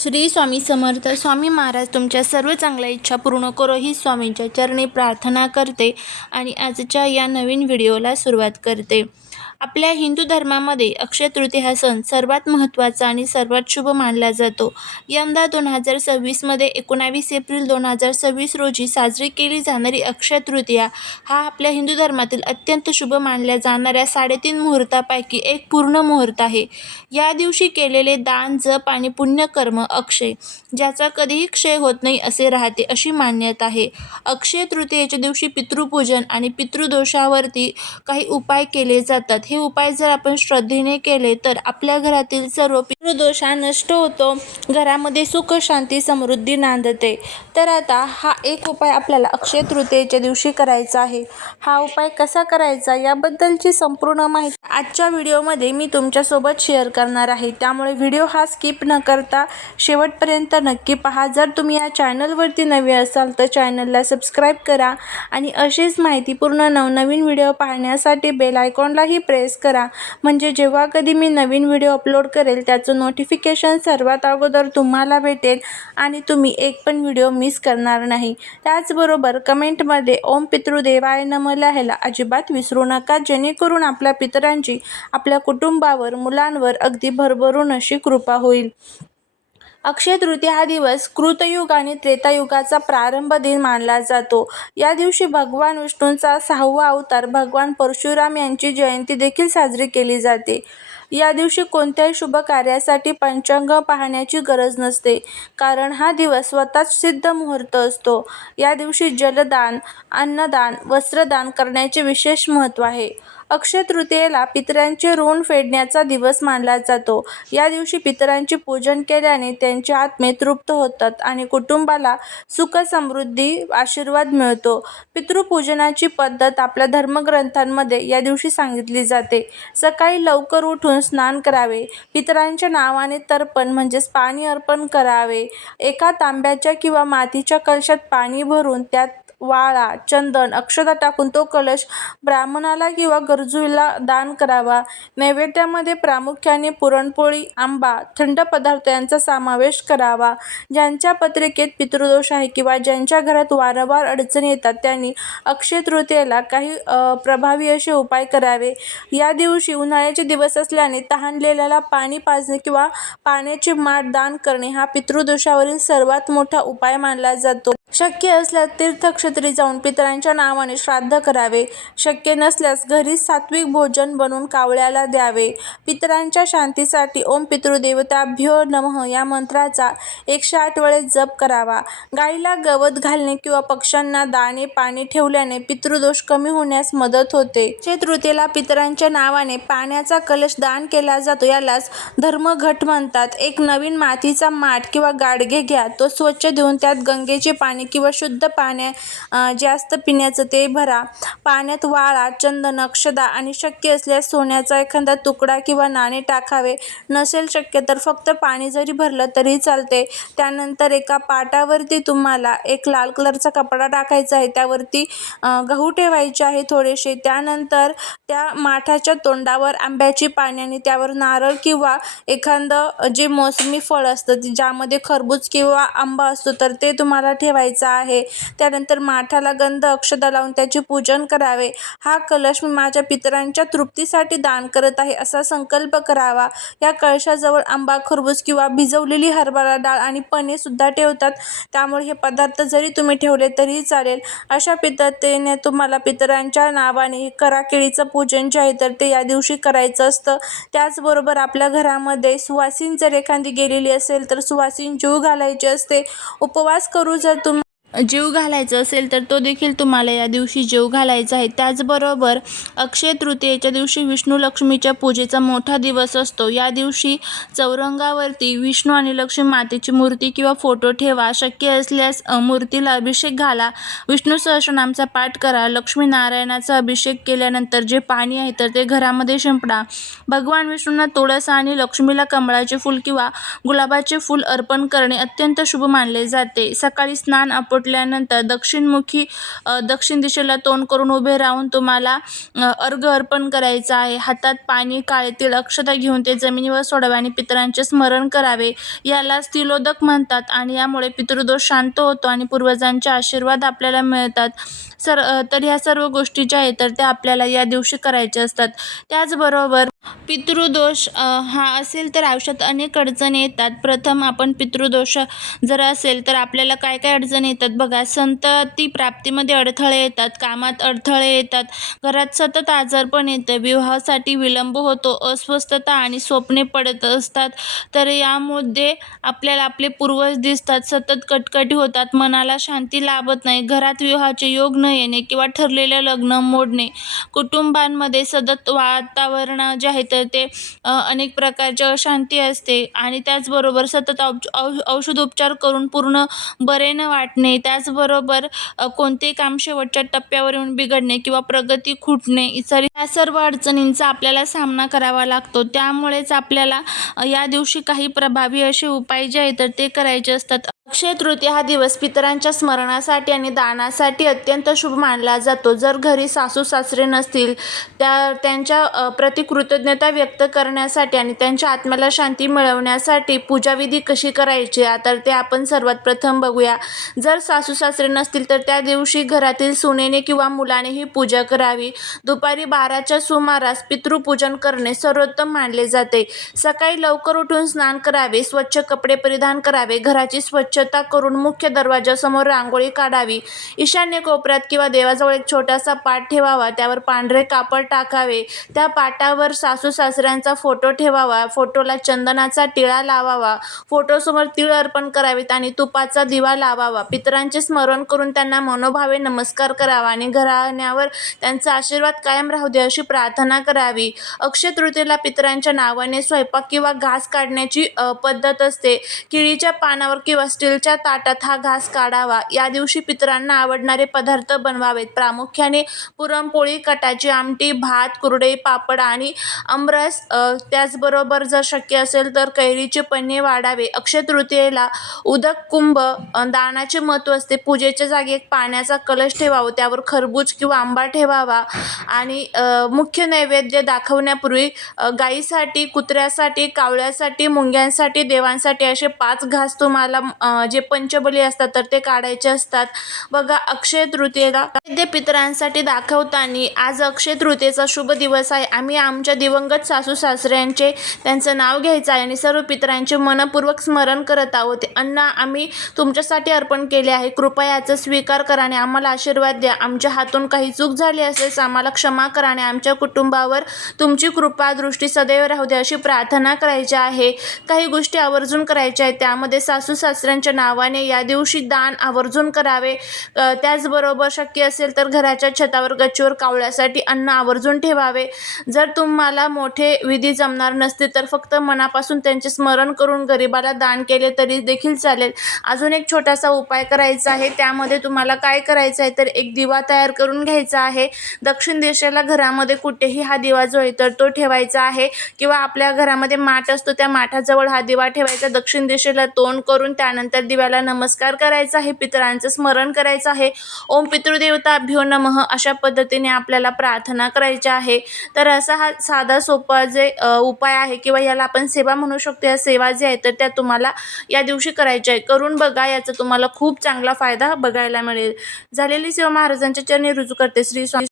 श्री स्वामी समर्थ. स्वामी महाराज तुमच्या सर्व चांगल्या इच्छा पूर्ण करो ही स्वामींच्या चरणी प्रार्थना करते आणि आजच्या या नवीन व्हिडिओला सुरुवात करते. आपल्या हिंदू धर्मामध्ये अक्षय तृतीया हा सण सर्वात महत्त्वाचा आणि सर्वात शुभ मानला जातो. यंदा 2026मध्ये 19 एप्रिल 2026 रोजी साजरी केली जाणारी अक्षय तृतीया हा आपल्या हिंदू धर्मातील अत्यंत शुभ मानल्या जाणाऱ्या 3.5 मुहूर्तापैकी एक पूर्ण मुहूर्त आहे. या दिवशी केलेले दान, जप आणि पुण्यकर्म अक्षय, ज्याचा कधीही क्षय होत नाही असे राहते अशी मान्यता आहे. अक्षय तृतीयेच्या दिवशी पितृपूजन आणि पितृदोषावरती काही उपाय केले जातात. हे उपाय जर आपण श्रद्धेने केले तर आपल्या घरातील सर्व पितृदोष नष्ट होतो, घरामध्ये सुख, शांती, समृद्धी नांदते. तर आता हा एक उपाय आपल्याला अक्षय तृतीयेच्या दिवशी करायचा आहे. हा उपाय कसा करायचा याबद्दलची संपूर्ण माहिती आजच्या व्हिडिओमध्ये मी तुमच्यासोबत शेअर करणार आहे. त्यामुळे व्हिडिओ हा स्किप न करता शेवटपर्यंत नक्की पहा. जर तुम्ही या चॅनलवरती नवे असाल तर चॅनलला सबस्क्राईब करा आणि अशीच माहितीपूर्ण नवनवीन व्हिडिओ पाहण्यासाठी बेल आयकॉनलाही प्रेस करा, म्हणजे जेव्हा कधी मी नवीन व्हिडिओ अपलोड करेल त्याचं नोटिफिकेशन सर्वात अगोदर तुम्हाला भेटेल आणि तुम्ही एक पण व्हिडिओ मिस करणार नाही. त्याचबरोबर कमेंटमध्ये ओम पितृदेवाय नमः लिहायला अजिबात विसरू नका, जेणेकरून आपल्या पितरांची आपल्या कुटुंबावर, मुलांवर अगदी भरभरून अशी कृपा होईल. अक्षय तृतीया हा दिवस कृतयुग आणि त्रेतायुगाचा प्रारंभ दिन मानला जातो. या दिवशी भगवान विष्णूंचा 6वा अवतार भगवान परशुराम यांची जयंती देखील साजरी केली जाते. या दिवशी कोणत्याही शुभ कार्यासाठी पंचांग पाहण्याची गरज नसते, कारण हा दिवस स्वतःच सिद्ध मुहूर्त असतो. या दिवशी जलदान, अन्नदान, वस्त्रदान करण्याचे विशेष महत्त्व आहे. अक्षय तृतीयेला पितरांचे ऋण फेडण्याचा दिवस मानला जातो. या दिवशी पितरांचे पूजन केल्याने त्यांचे आत्मे तृप्त होतात आणि कुटुंबाला सुख, समृद्धी, आशीर्वाद मिळतो. पितृपूजनाची पद्धत आपल्या धर्मग्रंथांमध्ये या दिवशी सांगितली जाते. सकाळी लवकर उठून स्नान करावे, पितरांच्या नावाने तर्पण म्हणजेच पाणी अर्पण करावे. एका तांब्याच्या किंवा मातीच्या कलशात पाणी भरून त्यात वाळा, चंदन, अक्षता टाकून तो कलश ब्राह्मणाला किंवा गरजूला दान करावा. नैवेद्यामध्ये प्रामुख्याने पुरणपोळी, आंबा, थंड पदार्थ यांचा समावेश करावा. ज्यांच्या पत्रिकेत पितृदोष आहे किंवा ज्यांच्या घरात वारंवार अडचणी येतात त्यांनी अक्षय तृतीयेला काही प्रभावी असे उपाय करावे. या दिवशी उन्हाळ्याचे दिवस असल्याने तहानलेल्याला पाणी पाजणे किंवा पाण्याची माठ दान करणे हा पितृदोषावरील सर्वात मोठा उपाय मानला जातो. शक्य असल्यास तीर्थक्षेत्री जाऊन पितरांच्या नावाने श्राद्ध करावे. शक्य नसल्यास घरीच सात्विक भोजन बनवून कावळ्याला द्यावे. पितरांच्या शांतीसाठी ओम पितृदेवताभ्यो नमः या मंत्राचा 108 वेळेस जप करावा. गाईला गवत घालणे किंवा पक्ष्यांना दाणे पाणी ठेवल्याने पितृदोष कमी होण्यास मदत होते. अक्षय तृतीयेला पितरांच्या नावाने पाण्याचा कलश दान केला जातो. यालाच धर्मघट म्हणतात. एक नवीन मातीचा माठ किंवा गाडगे घ्या, तो स्वच्छ धुवून त्यात गंगेचे पाणी किंवा शुद्ध पाणी जास्त पिण्याचं ते भरा. पाण्यात वाळा, चंदन, अक्षता आणि शक्य असल्यास सोन्याचा एखादा तुकडा किंवा नाणे टाकावे. नसेल शक्य तर फक्त पाणी जरी भरलं तरी चालते. त्यानंतर एका पाटावरती तुम्हाला एक लाल कलरचा कपडा टाकायचा आहे, त्यावरती गहू ठेवायचे आहे थोडेसे. त्यानंतर त्या माठाच्या तोंडावर आंब्याची पाने आणि त्यावर नारळ किंवा एखादं जे मोसमी फळ असतं ज्यामध्ये खरबूज किंवा आंबा असतो तर ते तुम्हाला ठेवायचं आहे. त्यानंतर माठाला गंध, अक्षता लावून त्याचे पूजन करावे. हा कलश मी माझ्या पितरांच्या तृप्तीसाठी दान करत आहे असा संकल्प करावा. या कळशाजवळ आंबा, खरबूज किंवा भिजवलेली हरभरा डाळ आणि पने सुद्धा ठेवतात, त्यामुळे हे पदार्थ जरी तुम्ही ठेवले तरी चालेल. अशा पद्धतीने तुम्हाला पितरांच्या नावाने कराकेळीचं पूजन जे आहे तर ते या दिवशी करायचं असतं. त्याचबरोबर आपल्या घरामध्ये सुवासीन जर एखादी गेलेली असेल तर सुवासीन जीव घालायचे असते. उपवास करू जर जीव घालायचा असेल तर तो देखील तुम्हाला या दिवशी जीव घालायचा आहे. त्याचबरोबर अक्षय तृतीयेच्या दिवशी विष्णू लक्ष्मीच्या पूजेचा मोठा दिवस असतो. या दिवशी चौरंगावरती विष्णू आणि लक्ष्मी मातेची मूर्ती किंवा फोटो ठेवा. शक्य असल्यास मूर्तीला अभिषेक घाला. विष्णू सहस्रनामचा पाठ करा. लक्ष्मी नारायणाचा अभिषेक केल्यानंतर जे पाणी आहे तर ते घरामध्ये शिंपडा. भगवान विष्णूंना तुळस आणि लक्ष्मीला कमळाचे फूल किंवा गुलाबाचे फूल अर्पण करणे अत्यंत शुभ मानले जाते. सकाळी स्नान, लोटल्यानंतर दक्षिण दिशेला तोंड करून उभे राहून तुम्हाला अर्घ्य अर्पण करायचं आहे. हातात पाणी, काळे तीळ, अक्षता घेऊन ते जमिनीवर सोडावे आणि पितरांचे स्मरण करावे. यालाच तिलोदक म्हणतात आणि यामुळे पितृदोष शांत होतो आणि पूर्वजांचे आशीर्वाद आपल्याला मिळतात. तर ह्या सर्व गोष्टी ज्या आहेत तर त्या आपल्याला या दिवशी करायच्या असतात. त्याचबरोबर पितृदोष हा असेल तर आयुष्यात अनेक अडचणी येतात. प्रथम आपण पितृदोष जर असेल तर आपल्याला काय काय अडचणी येतात बघा. संतती प्राप्तीमध्ये अडथळे येतात, कामात अडथळे येतात, घरात सतत आजारपण येतं, विवाहासाठी विलंब होतो, अस्वस्थता आणि स्वप्ने पडत असतात. तर यामध्ये आपल्याला आपले पूर्वज दिसतात, सतत कटकटी होतात, मनाला शांती लाभत नाही, घरात विवाहाचे योग न येणे किंवा ठरलेले लग्न मोडणे, कुटुंबांमध्ये सतत वातावरण जे आहे तर ते अनेक प्रकारची अशांती असते आणि त्याचबरोबर सतत औषधोपचार करून पूर्ण बरे न वाटणे, त्याचबरोबर कोणते काम शेवटच्या टप्प्यावर येऊन बिघडणे किंवा प्रगती खुंटणे, या सर्व अडचणींचा आपल्याला सामना करावा लागतो. त्यामुळेच आपल्याला या दिवशी काही प्रभावी असे उपाय जे आहेत तर ते करायचे असतात. अक्षय तृतीया हा दिवस पितरांच्या स्मरणासाठी आणि दानासाठी अत्यंत शुभ मानला जातो. जर घरी सासू सासरे नसतील त्यांच्या प्रति कृतज्ञता व्यक्त करण्यासाठी आणि त्यांच्या आत्म्याला शांती मिळवण्यासाठी पूजाविधी कशी करायची तर ते आपण सर्वात प्रथम बघूया. जर सासू सासरे नसतील तर त्या दिवशी घरातील सुनेने किंवा मुलाने ही पूजा करावी. दुपारी 12च्या सुमारास पितृपूजन करणे सर्वोत्तम मानले जाते. सकाळी लवकर उठून स्नान करावे, स्वच्छ कपडे परिधान करावे, घराची स्वच्छता करून मुख्य दरवाजासमोर रांगोळी काढावी. ईशान्य कोपऱ्यात किंवा देवाजवळ एक छोटासा पाट ठेवावा, त्यावर पांढरे कापड टाकावे, त्या पाटावर सासू सासऱ्यांचा फोटो ठेवावा, फोटोला चंदनाचा टिळा लावावा, फोटोसमोर तीळ अर्पण करावेत आणि तुपाचा दिवा लावावा. पितरांचे स्मरण करून त्यांना मनोभावे नमस्कार करावा आणि घराण्यावर त्यांचा आशीर्वाद कायम राहू दे अशी प्रार्थना करावी. अक्षय तृतीयेला पितरांच्या नावाने स्वयंपाक किंवा घास काढण्याची पद्धत असते. केळीच्या पानावर किंवा स्टीलच्या ताटात हा घास काढावा. या दिवशी पितरांना आवडणारे पदार्थ बनवावेत. प्रामुख्याने पुरणपोळी, कटाची आमटी, भात, कुरडई, पापड आणि आमरस. त्याचबरोबर जर शक्य असेल तर कैरीचे पन्हे वाढावे. अक्षय तृतीयेला उदक कुंभ दानाचे महत्त्व असते. पूजेच्या जागी एक पाण्याचा कलश ठेवावा, त्यावर खरबूज किंवा आंबा ठेवावा आणि मुख्य नैवेद्य दाखवण्यापूर्वी गाईसाठी, कुत्र्यासाठी, कावळ्यासाठी, मुंग्यांसाठी, देवांसाठी असे 5 घास तुम्हाला जे पंचबली असतात तर ते काढायचे असतात. बघा, अक्षय तृतीयेला ते पितरांसाठी दाखवताना आज अक्षय तृतीयेचा शुभ दिवस आहे. आम्ही आमच्या दिवंगत सासू सासऱ्यांचे त्यांचं नाव घ्यायचं आहे आणि सर्व पितरांचे मनपूर्वक स्मरण करत आहोत. अन्न आम्ही तुमच्यासाठी अर्पण केले आहे. कृपया याचा स्वीकार करा आणि आम्हाला आशीर्वाद द्या. आमच्या हातून काही चूक झाली असेल आम्हाला क्षमा करा आणि आमच्या कुटुंबावर तुमची कृपा दृष्टी सदैव राहू द्या अशी प्रार्थना करायची आहे. काही गोष्टी आवर्जून करायच्या आहेत. त्यामध्ये सासू सासऱ्यांच्या नावाने या दिवशी दान आवर्जून करावे. त्याचबरोबर शक्य असेल तर घराच्या छतावर गच्चीवर कावळ्यासाठी अन्न आवर्जून ठेवावे. जर तुम्हाला मोठे विधी जमणार नसतील तर फक्त मनापासून त्यांचे स्मरण करून गरिबाला दान केले तरी देखील चालेल. अजून एक छोटासा उपाय करायचा आहे. त्यामध्ये तुम्हाला काय करायचं आहे तर एक दिवा तयार करून घ्यायचा आहे. दक्षिण दिशेला घरामध्ये कुठेही हा दिवा जो आहे तर तो ठेवायचा आहे किंवा आपल्या घरामध्ये माठ असतो त्या माठाजवळ हा दिवा ठेवायचा. दक्षिण दिशेला तोंड करून त्यानंतर दिव्याला नमस्कार करायचा आहे, पितरांचं स्मरण करायचं आहे. ओम पितृदेवताभ्यो नमः अशा पद्धतीने आपल्याला प्रार्थना करायची आहे. तर असा हा साधा सोपा जे उपाय आहे किंवा याला आपण सेवा म्हणू शकतो. या सेवा जे आहेत तर त्या तुम्हाला या दिवशी करायच्या आहे. करून बघा, याचा तुम्हाला खूप चांगला फायदा बघायला मिळेल. झालेली सेवा महाराजांच्या चरणी रुजू करते. श्री स्वामी.